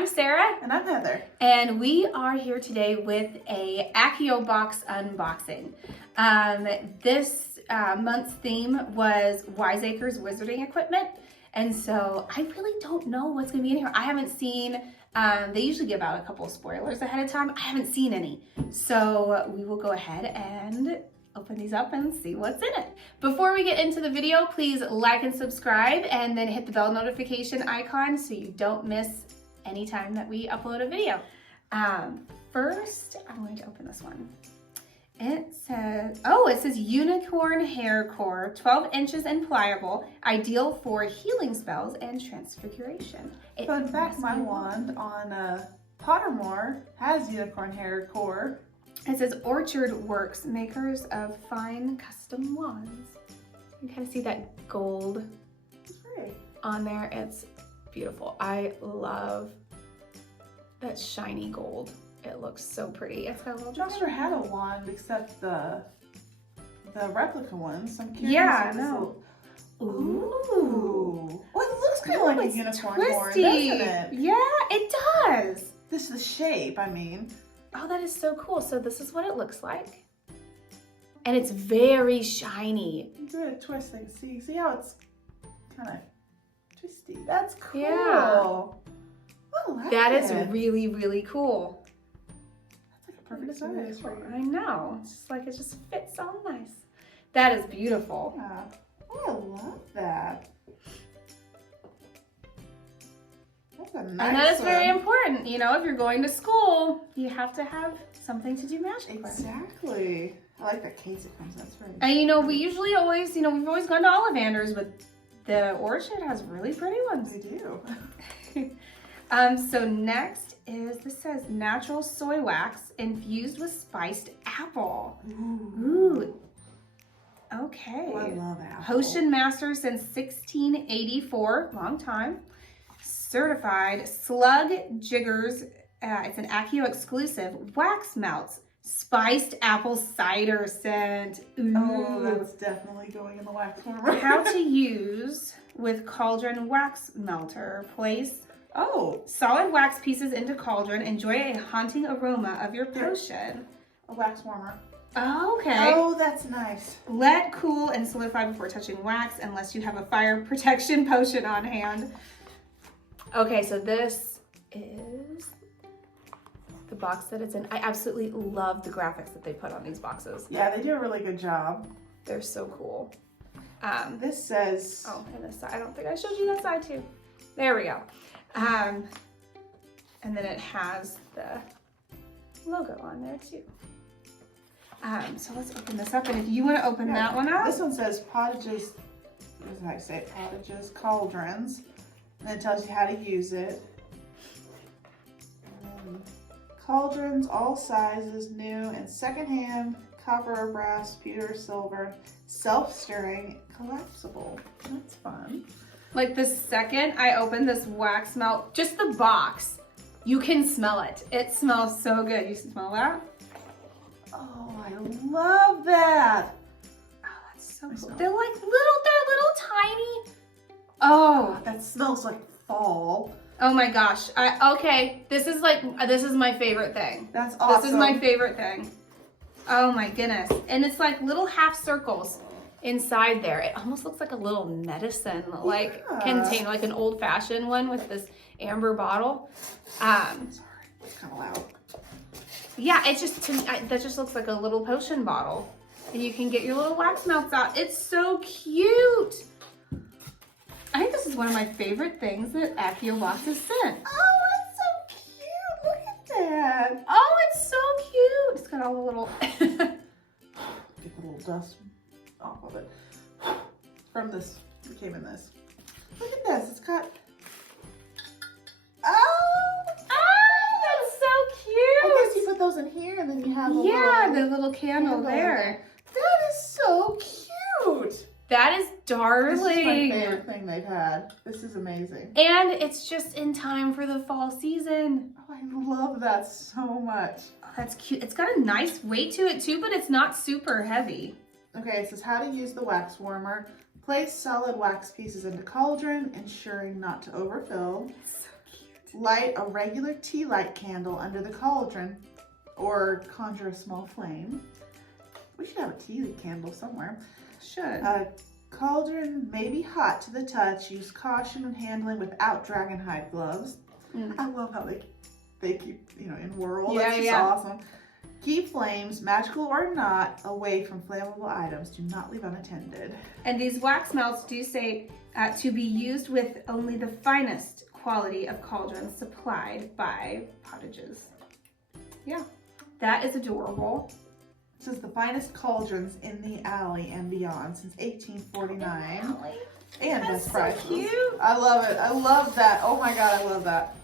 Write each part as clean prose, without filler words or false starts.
I'm Sarah. And I'm Heather. And we are here today with a Accio Box unboxing. This month's theme was Wiseacre's wizarding equipment. And so I really don't know what's gonna be in here. I haven't seen, they usually give out a couple of spoilers ahead of time. I haven't seen any. So we will go ahead and open these up and see what's in it. Before we get into the video, please like and subscribe and then hit the bell notification icon so you don't miss any time that we upload a video. First, I'm going to open this one. It says unicorn hair core, 12 inches and pliable, ideal for healing spells and transfiguration. Fun fact, my wand on Pottermore has unicorn hair core. It says Orchard Works, makers of fine custom wands. You can kind of see that gold on there. It's beautiful. I love that shiny gold. It looks so pretty. It's got a little. I've never had a wand except the replica ones. I'm curious. Yeah, I know. Ooh. Well, it looks kind of like a unicorn horn, doesn't it? Yeah, it does. This is the shape, I mean. Oh, that is so cool. So this is what it looks like. And it's very shiny. Do a twist, I can see. See how it's kind of twisty. That's cool. Yeah. I like that it. is really, really cool. That's like a perfect size for you. I know. It's just like it just fits so nice. That is beautiful. Yeah. Oh, I love that. That's a nice And that is very one. important. You know, if you're going to school, you have to have something to do magic with. Exactly. I like that case it comes in. That's very And you know, we usually always, you know, we've always gone to Ollivander's, but the Orchard has really pretty ones. They do. So next is, this says natural soy wax infused with spiced apple. Ooh. Okay. Oh, I love apple. Potion master since 1684, long time. Certified slug jiggers. It's an Accio exclusive. Wax melts. Spiced apple cider scent. Ooh. Oh, that's definitely going in the wax warmer. How to use with cauldron wax melter. Place solid wax pieces into cauldron. Enjoy a haunting aroma of your potion. A wax warmer. Oh, okay. Oh, that's nice. Let cool and solidify before touching wax unless you have a fire protection potion on hand. Okay, so this is the box that it's in. I absolutely love the graphics that they put on these boxes. Yeah, they do a really good job. They're so cool. This says... Oh, and this side. I don't think I showed you that side too. There we go. And then it has the logo on there too. So let's open this up. And if you want to open that one up. This one says potages, what does I say? Potages, cauldrons. And it tells you how to use it. Cauldrons, all sizes, new and secondhand, copper or brass, pewter, silver, self-stirring, collapsible. That's fun. Like the second I open this wax melt, just the box, you can smell it. It smells so good. You smell that? Oh, I love that. Oh, that's so cool. They're little tiny. Oh, that smells like fall. Oh my gosh. Okay, this is my favorite thing. That's awesome. This is my favorite thing. Oh my goodness. And it's like little half circles inside there. It almost looks like a little medicine, like container, like an old fashioned one with this amber bottle. Sorry, it's kind of loud. Yeah, it just, to me, that just looks like a little potion bottle. And you can get your little wax melts out. It's so cute. I think this is one of my favorite things that Accio Box has sent. Oh, it's so cute. Look at that. Oh, it's so cute. It's got all the little... Get the little dust off of it. From this, it came in this. Look at this. It's got... Oh, that's so cute. I guess you put those in here and then you have a the little candle there. That is so cute. That is darling. This is my favorite thing they've had. This is amazing. And it's just in time for the fall season. Oh, I love that so much. Oh, that's cute. It's got a nice weight to it too, but it's not super heavy. Okay, it says how to use the wax warmer. Place solid wax pieces into cauldron, ensuring not to overfill. It's so cute. Light a regular tea light candle under the cauldron or conjure a small flame. We should have a tea candle somewhere. Should. Cauldron may be hot to the touch. Use caution when handling without dragon hide gloves. I love how they keep, in whirl. That's just awesome. Keep flames, magical or not, away from flammable items. Do not leave unattended. And these wax melts do say to be used with only the finest quality of cauldrons supplied by pottages. Yeah, that is adorable. It says the finest cauldrons in the alley and beyond since 1849. And That's best prices. so cute. I love it. I love that. Oh my God, I love that.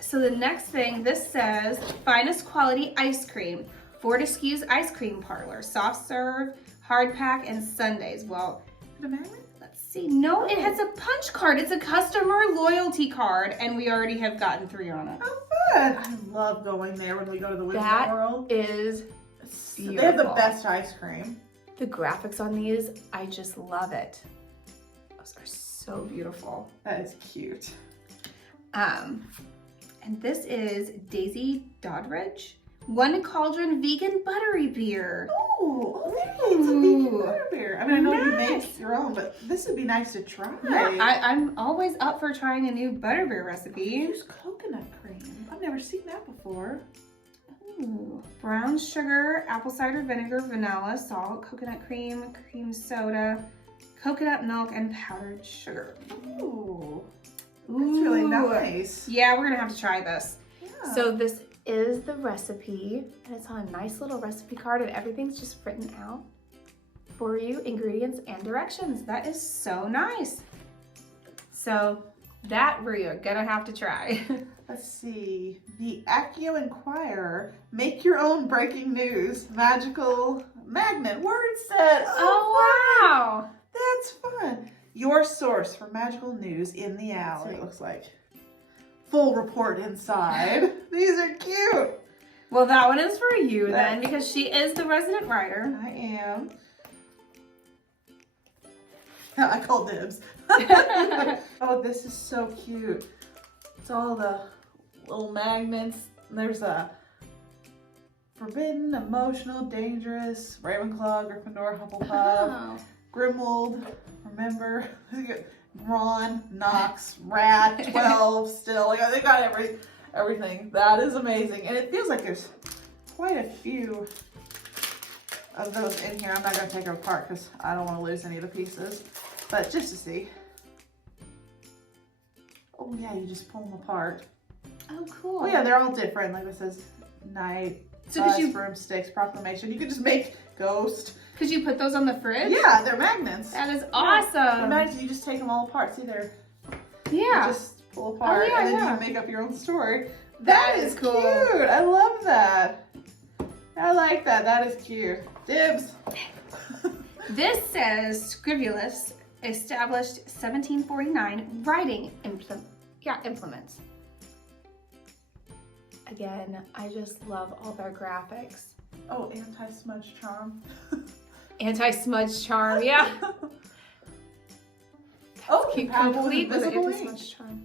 So the next thing, this says finest quality ice cream. Fortescue's Ice Cream Parlor. Soft serve, hard pack, and sundaes. Well, Is it a magnet? let's see. No, it has a punch card. It's a customer loyalty card, and we already have gotten 3 on it. Oh, fun. I love going there when we go to the Wizarding World. Is beautiful. They have the best ice cream. The graphics on these, I just love it. Those are so beautiful. That is cute. And this is Daisy Doddridge. One cauldron vegan buttery beer. Oh, very nice. A vegan butterbeer. I mean, I know you make your own, but this would be nice to try. Yeah, I'm always up for trying a new butterbeer recipe. Use coconut cream. I've never seen that before. Ooh. Brown sugar, apple cider vinegar, vanilla, salt, coconut cream, cream soda, coconut milk, and powdered sugar. Ooh. That's really nice. Yeah, we're gonna have to try this. Yeah. So this is the recipe, and it's on a nice little recipe card, and everything's just written out for you, ingredients and directions. That is so nice. So that we're gonna have to try. Let's see. The Accio Inquirer. Make your own breaking news. Magical magnet word set. Oh, wow. That's fun. Your source for magical news in the alley. It looks like. Full report inside. These are cute. Well, that one is for you then, because she is the resident writer. I am. I call dibs. Oh, this is so cute. It's all the little magnets. There's a forbidden, emotional, dangerous, Ravenclaw, Gryffindor, Hufflepuff, Oh. Grimwald, remember, Ron, Knox, Rat, 12, still. Like, they got everything. That is amazing. And it feels like there's quite a few of those in here. I'm not going to take them apart because I don't want to lose any of the pieces. But just to see. Oh yeah, you just pull them apart. Oh, cool. Oh yeah, they're all different. Like this says night, So did you broomsticks, proclamation. You could just make ghost. Could you put those on the fridge? Yeah, they're magnets. That is awesome. Imagine you just take them all apart. See, they're Yeah. you just pull apart, yeah, and then yeah. you make up your own story. That That is is cool. cute. I love that. I like that. That is cute. Dibs. This says Scribulus established 1749 writing implements. Again, I just love all their graphics. Oh, AntiSmudge Charm. AntiSmudge Charm, yeah. Oh, Keep compatible with complete with the invisible ink. AntiSmudge Charm.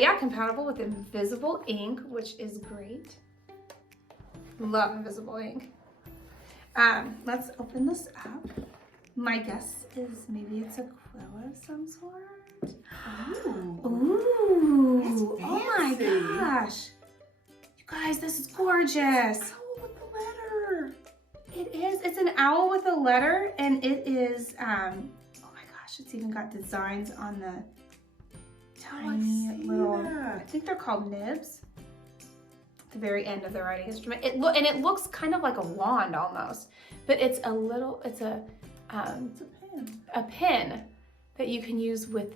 Yeah, compatible with invisible ink, which is great. Love invisible ink. Let's open this up. My guess is maybe it's a quill of some sort. Ooh. Ooh! That's Oh my fancy. gosh! You guys, this is gorgeous. Owl with the letter. It is. It's an owl with a letter, and it is. Oh my gosh! It's even got designs on the tiny little. I think they're called nibs. At the very end of the writing instrument, it looks kind of like a wand almost, but it's a little. It's a pen. a pen that you can use with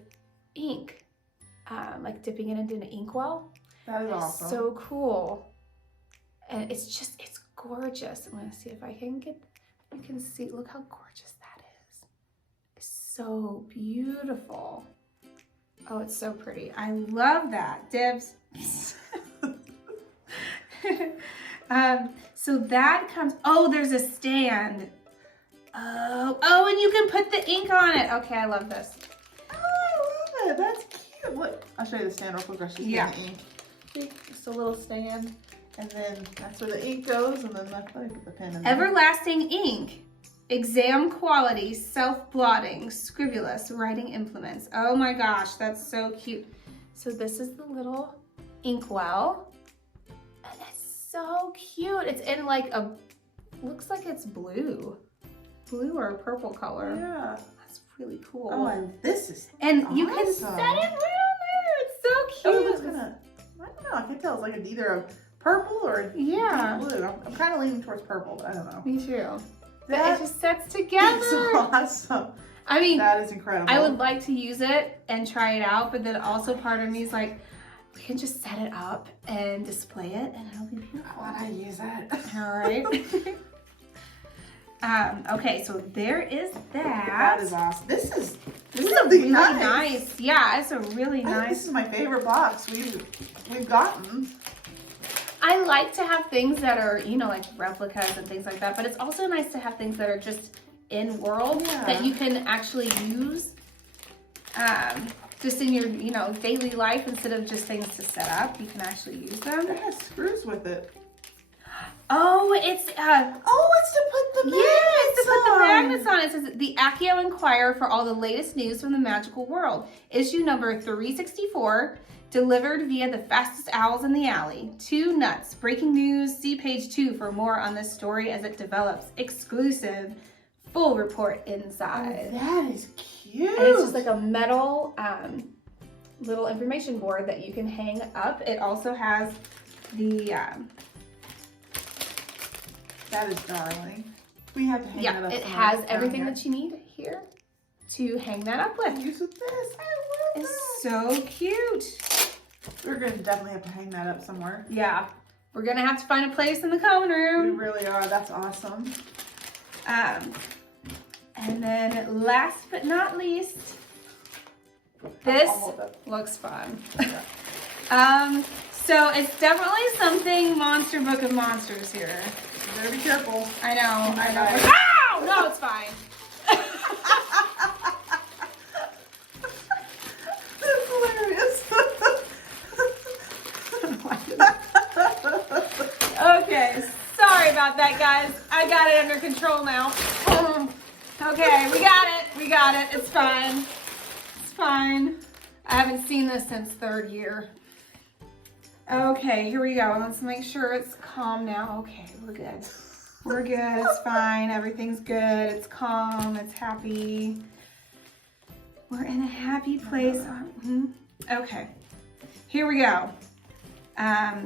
ink, like dipping it into an inkwell. That is awesome. So cool. And it's gorgeous. I'm gonna see if I can you can see, look how gorgeous that is. It's so beautiful. Oh, it's so pretty. I love that. Dibs. So that comes, oh, there's a stand. Oh, and you can put the ink on it. Okay, I love this. Oh, I love it. That's cute. I'll show you the stand real quick. I'll show you Yeah. the ink. See, just a little stand, and then that's where the ink goes, and then let me put the pen in there. Everlasting ink. Exam quality, self-blotting, scribulous writing implements. Oh my gosh, that's so cute. So this is the little Inkwell. And it's so cute. It's in like a, looks like it's blue. Blue or purple color. Yeah. That's really cool. Oh, and this is and you can awesome. set it right on there. It's so cute. Oh, that's gonna, I don't know, I can tell it's like either a purple or a Yeah. blue. I'm kind of leaning towards purple, but I don't know. Me too. That It just sets together. is awesome. I mean, That is incredible. I would like to use it and try it out, but then also part of me is like, we can just set it up and display it and it'll be beautiful. Why not use that? All right. Okay, so there is that. That is awesome. This is really nice. Yeah, it's a really I think nice. this is my favorite box we've gotten. I like to have things that are, you know, like replicas and things like that, but it's also nice to have things that are just in world that you can actually use just in your, you know, daily life instead of just things to set up. You can actually use them. It has screws with it. Oh, it's to put the magnets yes, to put the on. magnets on. It says the Accio Inquirer for all the latest news from the magical world. Issue number 364. Delivered via the fastest owls in the alley. 2 nuts. Breaking news. See page 2 for more on this story as it develops. Exclusive. Full report inside. Oh, that is cute. And it's just like a metal little information board that you can hang up. It also has the that is darling. We have to hang that up. it somewhere has down everything here. that you need here to hang that up with. Use with this. I love It's that. so cute. We're gonna definitely have to hang that up somewhere. Yeah, we're gonna have to find a place in the common We room. really are. That's awesome. And then last but not least, this I'll hold it. looks fun. So it's definitely something Monster Book of Monsters here. You better be careful. I know. Bye-bye. Ow! No, it's fine. That's hilarious. Okay, sorry about that, guys. I got it under control now. Okay, we got it. It's fine. It's fine. I haven't seen this since 3rd year. Okay, here we go. Let's make sure it's calm now. Okay, we're good. We're good. It's fine. Everything's good. It's calm. It's happy. We're in a happy place. Okay, here we go. Let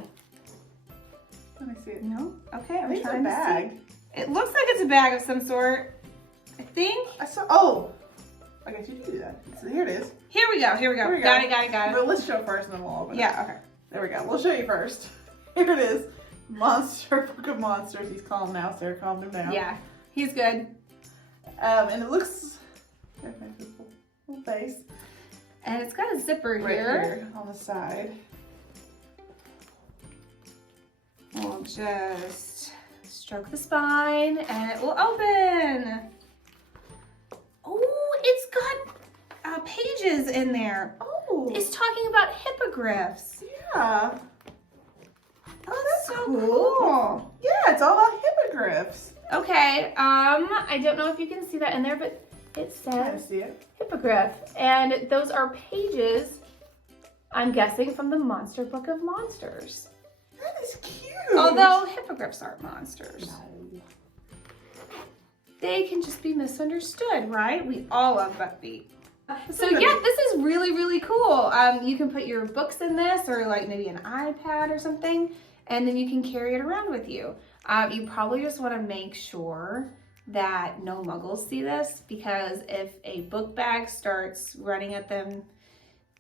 me see it. No? Okay, I I'm think it's a trying to bag. see. It looks like it's a bag of some sort. I think. I saw. Oh, I guess you can do that. So here it is. Here we go. Here we go. Got it. But let's show first, and then we'll open it. Yeah, okay. There we go. We'll show you first. Here it is. Monster Book of Monsters. He's calm now. Sarah calmed him down. Yeah, he's good. And it looks. Little face. And it's got a zipper Right here on the side. We'll just stroke the spine and it will open. Oh, it's got pages in there. Oh. It's talking about hippogriffs. Yeah. Oh, that's so cool. cool. Yeah, it's all about hippogriffs. Okay, I don't know if you can see that in there, but it I says see it. hippogriff. And those are pages, I'm guessing, from the Monster Book of Monsters. That is cute. Although hippogriffs aren't monsters. No. They can just be misunderstood, right? We all love Buckbeak. So yeah, this is really, really cool. You can put your books in this or like maybe an iPad or something, and then you can carry it around with you. You probably just want to make sure that no muggles see this, because if a book bag starts running at them,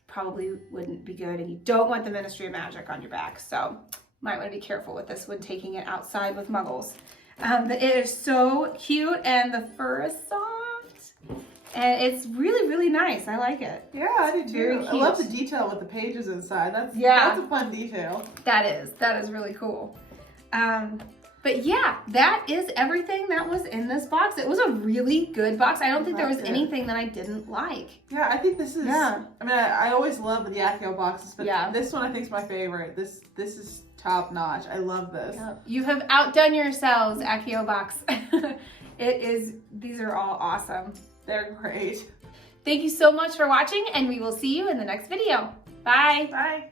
probably wouldn't be good, and you don't want the Ministry of Magic on your back. So might want to be careful with this when taking it outside with muggles. But it is so cute, and the fur is soft, and it's really, really nice. I like it. Yeah, I do too. Very I love the cute. detail with the pages inside. That's Yeah. that's a fun detail. That is really cool. But But yeah, that is everything that was in this box. It was a really good box. I don't think there was anything that I didn't like. Yeah, I think this is, I mean, I always love the Accio boxes, but this one I think is my favorite. This is top notch. I love this. Yep. You have outdone yourselves, Accio Box. These are all awesome. They're great. Thank you so much for watching, and we will see you in the next video. Bye. Bye.